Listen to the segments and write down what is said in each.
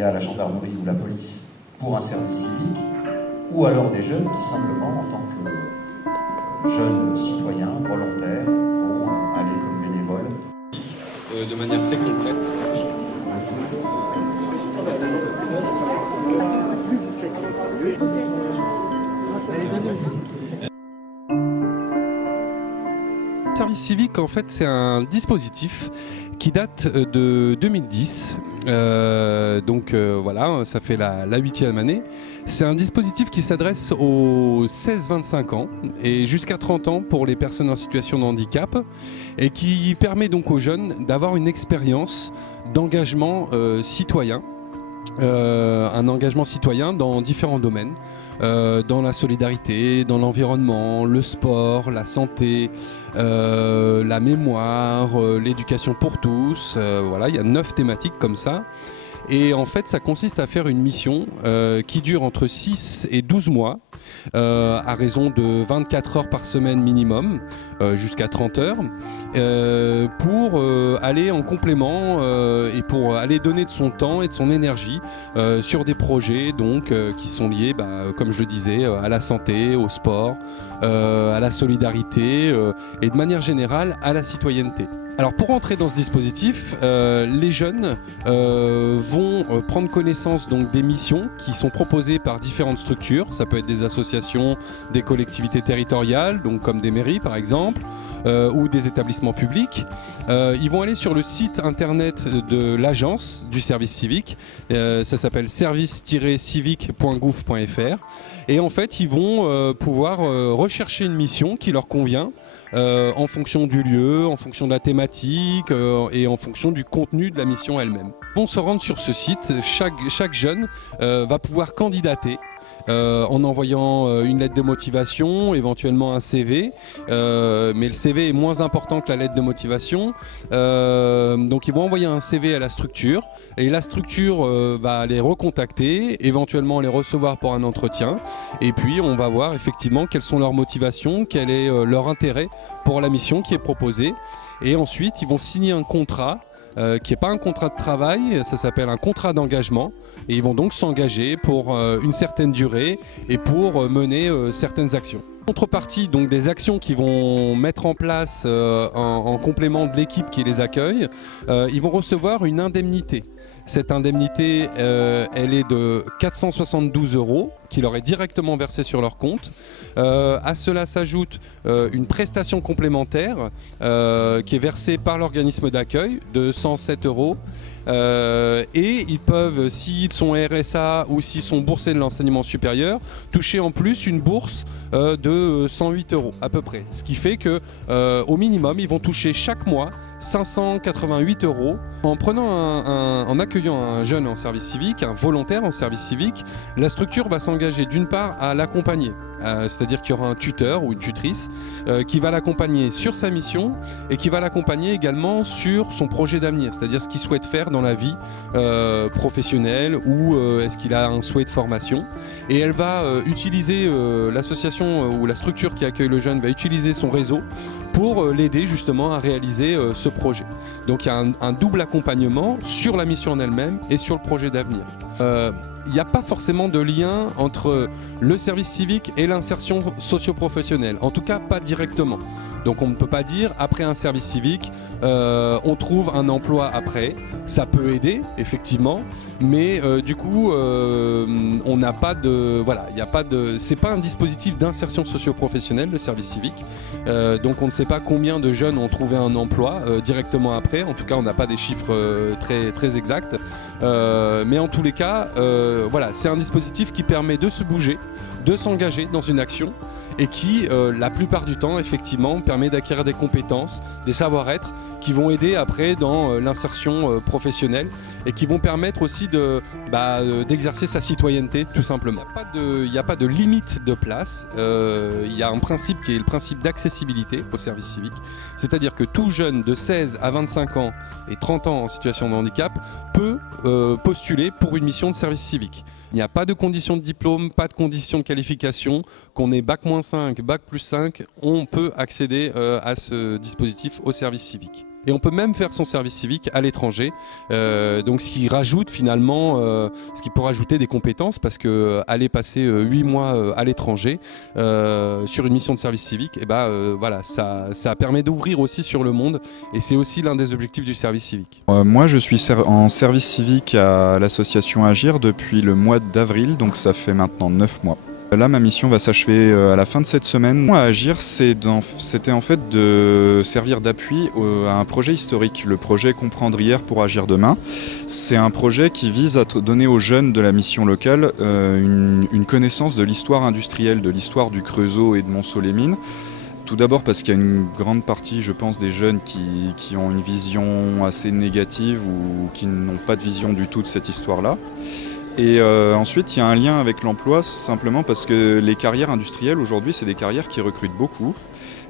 via la gendarmerie ou la police pour un service civique, ou alors des jeunes qui simplement, en tant que jeunes citoyens volontaires, vont aller comme bénévoles. De manière très concrète. Le service civique, en fait, c'est un dispositif qui date de 2010. Voilà, ça fait la 8e année. C'est un dispositif qui s'adresse aux 16-25 ans et jusqu'à 30 ans pour les personnes en situation de handicap et qui permet donc aux jeunes d'avoir une expérience d'engagement citoyen. Un engagement citoyen dans différents domaines, dans la solidarité, dans l'environnement, le sport, la santé, la mémoire, l'éducation pour tous. Voilà, il y a 9 thématiques comme ça. Et en fait, ça consiste à faire une mission qui dure entre 6 et 12 mois, à raison de 24 heures par semaine minimum, jusqu'à 30 heures, pour aller en complément et pour aller donner de son temps et de son énergie sur des projets donc, qui sont liés, comme je le disais, à la santé, au sport, à la solidarité et de manière générale à la citoyenneté. Alors pour entrer dans ce dispositif, les jeunes vont prendre connaissance donc, des missions qui sont proposées par différentes structures. Ça peut être des associations, des collectivités territoriales, donc comme des mairies par exemple, ou des établissements publics. Ils vont aller sur le site internet de l'agence du service civique. Ça s'appelle service-civique.gouv.fr. Et en fait, ils vont pouvoir rechercher une mission qui leur convient en fonction du lieu, en fonction de la thématique et en fonction du contenu de la mission elle-même. On se rendre sur ce site, chaque jeune va pouvoir candidater en envoyant une lettre de motivation, éventuellement un CV, mais le CV est moins important que la lettre de motivation. Donc ils vont envoyer un CV à la structure et la structure va les recontacter, éventuellement les recevoir pour un entretien et puis on va voir effectivement quelles sont leurs motivations, quel est leur intérêt pour la mission qui est proposée. Et ensuite, ils vont signer un contrat qui n'est pas un contrat de travail, ça s'appelle un contrat d'engagement. Et ils vont donc s'engager pour une certaine durée et pour mener certaines actions. Contrepartie donc des actions qu'ils vont mettre en place en complément de l'équipe qui les accueille, ils vont recevoir une indemnité. Cette indemnité, elle est de 472 € qui leur est directement versée sur leur compte. À cela s'ajoute une prestation complémentaire qui est versée par l'organisme d'accueil de 107 €. Et ils peuvent, s'ils sont RSA ou s'ils sont boursiers de l'enseignement supérieur, toucher en plus une bourse de 108 € à peu près. Ce qui fait que au minimum, ils vont toucher chaque mois 588 € en accueillant un jeune en service civique, un volontaire en service civique. La structure va s'engager d'une part à l'accompagner, c'est-à-dire qu'il y aura un tuteur ou une tutrice qui va l'accompagner sur sa mission et qui va l'accompagner également sur son projet d'avenir, c'est-à-dire ce qu'il souhaite faire dans la vie professionnelle ou est-ce qu'il a un souhait de formation. Et elle va utiliser, l'association ou la structure qui accueille le jeune va utiliser son réseau pour l'aider justement à réaliser ce projet. Donc il y a un double accompagnement sur la mission en elle-même et sur le projet d'avenir. Il n'y a pas forcément de lien entre le service civique et l'insertion socio-professionnelle, en tout cas pas directement. Donc on ne peut pas dire après un service civique on trouve un emploi après. Ça peut aider effectivement, mais du coup on n'a pas de, voilà, il n'y a pas de, c'est pas un dispositif d'insertion socio-professionnelle le service civique. Donc on ne sait pas combien de jeunes ont trouvé un emploi directement après. En tout cas on n'a pas des chiffres très exacts, mais en tous les cas voilà, c'est un dispositif qui permet de se bouger, de s'engager dans une action et qui, la plupart du temps, effectivement, permet d'acquérir des compétences, des savoir-être qui vont aider après dans l'insertion professionnelle et qui vont permettre aussi d'exercer sa citoyenneté, tout simplement. Il n'y a pas de limite de place. Il y a un principe qui est le principe d'accessibilité au service civique, c'est-à-dire que tout jeune de 16 à 25 ans et 30 ans en situation de handicap peut postuler pour une mission de service civique. Il n'y a pas de condition de diplôme, pas de condition de qualification, qu'on ait bac-5, bac+5, on peut accéder à ce dispositif au service civique. Et on peut même faire son service civique à l'étranger, donc ce qui rajoute finalement, ce qui peut rajouter des compétences, parce que aller passer 8 mois à l'étranger sur une mission de service civique, et voilà, ça permet d'ouvrir aussi sur le monde, et c'est aussi l'un des objectifs du service civique. Moi je suis en service civique à l'association Agir depuis le mois d'avril, donc ça fait maintenant 9 mois. Là, ma mission va s'achever à la fin de cette semaine. Moi, Agir, c'était en fait de servir d'appui à un projet historique, le projet Comprendre hier pour agir demain. C'est un projet qui vise à donner aux jeunes de la mission locale une connaissance de l'histoire industrielle, de l'histoire du Creusot et de Montceau-les-Mines. Tout d'abord parce qu'il y a une grande partie, je pense, des jeunes qui ont une vision assez négative ou qui n'ont pas de vision du tout de cette histoire-là. Et ensuite, il y a un lien avec l'emploi, simplement parce que les carrières industrielles, aujourd'hui, c'est des carrières qui recrutent beaucoup,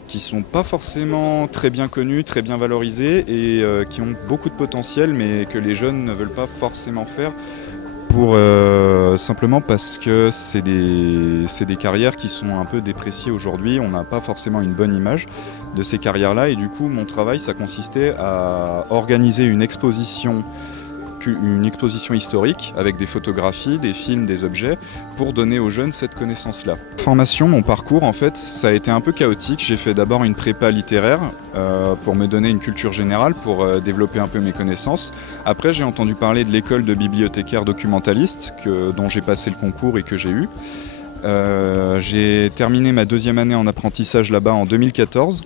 qui ne sont pas forcément très bien connues, très bien valorisées et qui ont beaucoup de potentiel, mais que les jeunes ne veulent pas forcément faire, simplement parce que c'est des carrières qui sont un peu dépréciées aujourd'hui. On n'a pas forcément une bonne image de ces carrières-là, et du coup, mon travail, ça consistait à organiser une exposition historique avec des photographies, des films, des objets pour donner aux jeunes cette connaissance-là. Formation, mon parcours en fait, ça a été un peu chaotique. J'ai fait d'abord une prépa littéraire pour me donner une culture générale, pour développer un peu mes connaissances. Après, j'ai entendu parler de l'école de bibliothécaire documentaliste dont j'ai passé le concours et que j'ai eu. J'ai terminé ma deuxième année en apprentissage là-bas en 2014.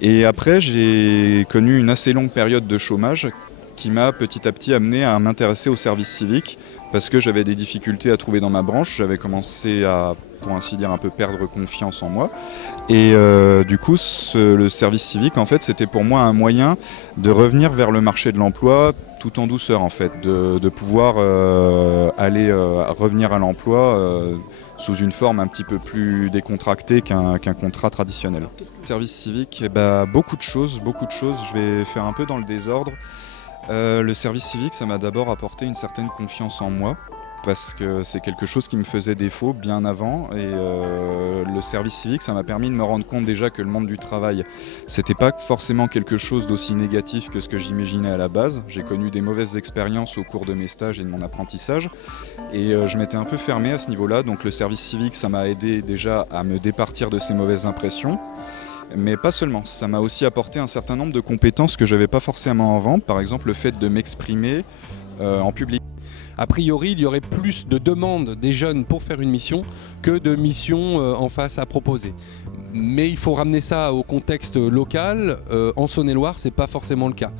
Et après, j'ai connu une assez longue période de chômage qui m'a petit à petit amené à m'intéresser au service civique parce que j'avais des difficultés à trouver dans ma branche. J'avais commencé à, pour ainsi dire, un peu perdre confiance en moi. Et du coup, le service civique, en fait, c'était pour moi un moyen de revenir vers le marché de l'emploi tout en douceur, en fait, de pouvoir revenir à l'emploi sous une forme un petit peu plus décontractée qu'un contrat traditionnel. Service civique, beaucoup de choses, je vais faire un peu dans le désordre. Le service civique, ça m'a d'abord apporté une certaine confiance en moi parce que c'est quelque chose qui me faisait défaut bien avant, et le service civique, ça m'a permis de me rendre compte déjà que le monde du travail, c'était pas forcément quelque chose d'aussi négatif que ce que j'imaginais à la base. J'ai connu des mauvaises expériences au cours de mes stages et de mon apprentissage, et je m'étais un peu fermé à ce niveau-là, donc le service civique, ça m'a aidé déjà à me départir de ces mauvaises impressions. Mais pas seulement, ça m'a aussi apporté un certain nombre de compétences que je n'avais pas forcément avant, par exemple le fait de m'exprimer en public. A priori, il y aurait plus de demandes des jeunes pour faire une mission que de missions en face à proposer. Mais il faut ramener ça au contexte local. En Saône-et-Loire, ce n'est pas forcément le cas.